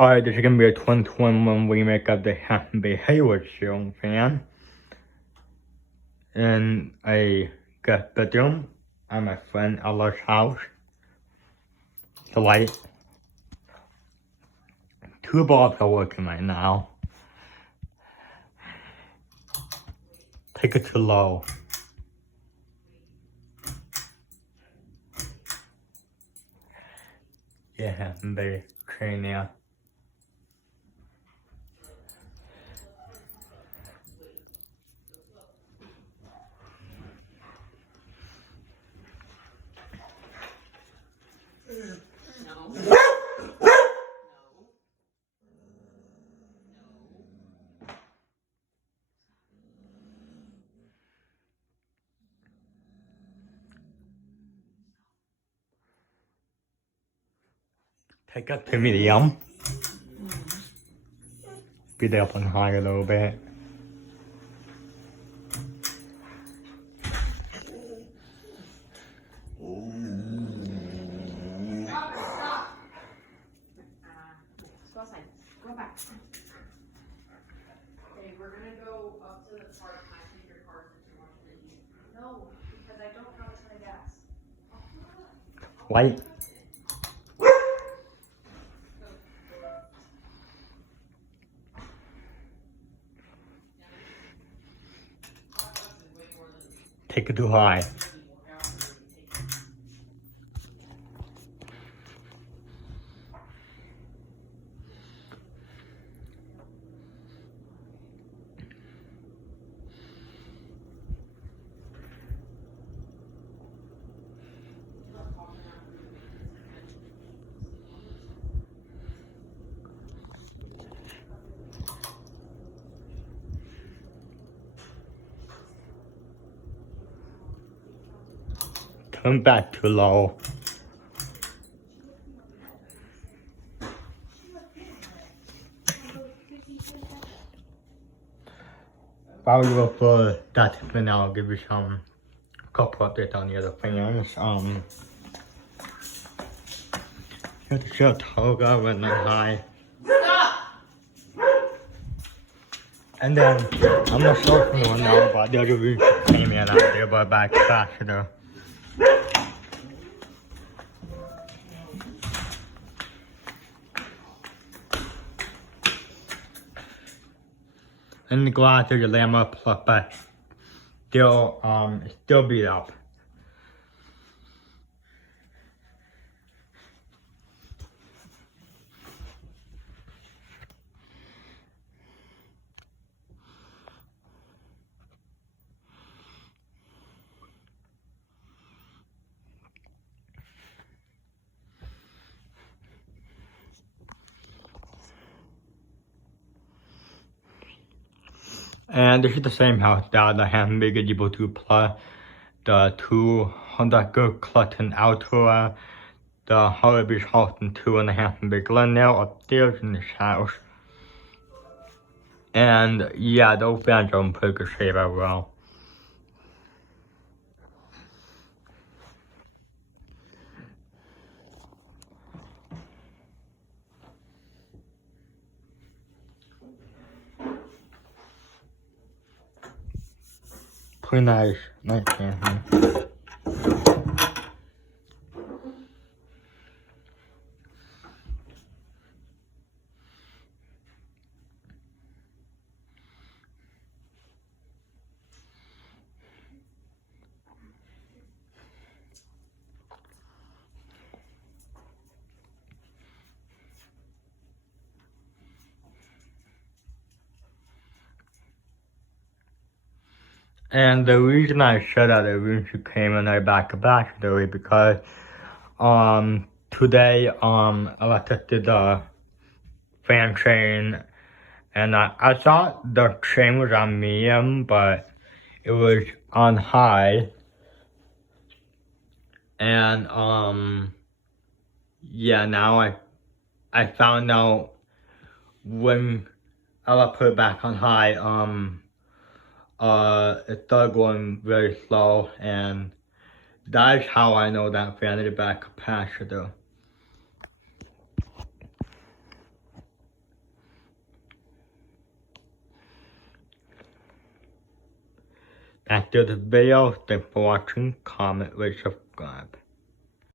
Alright, this is gonna be a 2021 remake of the Hampton Bay Hayward show, fan. In a guest bedroom at my friend Ella's house. The light. Two bulbs are working right now. Take it to low. Yeah, Hampton Bay train there. Take it to medium. Be there up on high a little bit. Go back. Okay, we're gonna go up to the part. I think your cards that you want to use. No, because I don't know it's gonna guess. Light. Take it too high. Turn back to low. While you look for that for now, I'll give you some couple updates on the other fans. Here's the show Toga running high. And then I'm not sure if anyone knows about the other route came in out there, but back faster. And the glass there's a llama plus, but still beat up. And this is the same house that the Hampton Bay is able to play the two Honda Good Clutton Altura, the Holly Beach Halton 2 and the Hampton Bay Glendale upstairs in this house. And yeah, those fans are in pretty good shape as well. Pretty nice fan here. And the reason I said that when she came in I back to back story because today I tested the fan chain and I thought the chain was on medium but it was on high. And yeah, now I found out when I put it back on high it started going very slow, and that's how I know that fan is back capacitor. After the video, thanks for watching, comment, rate, subscribe.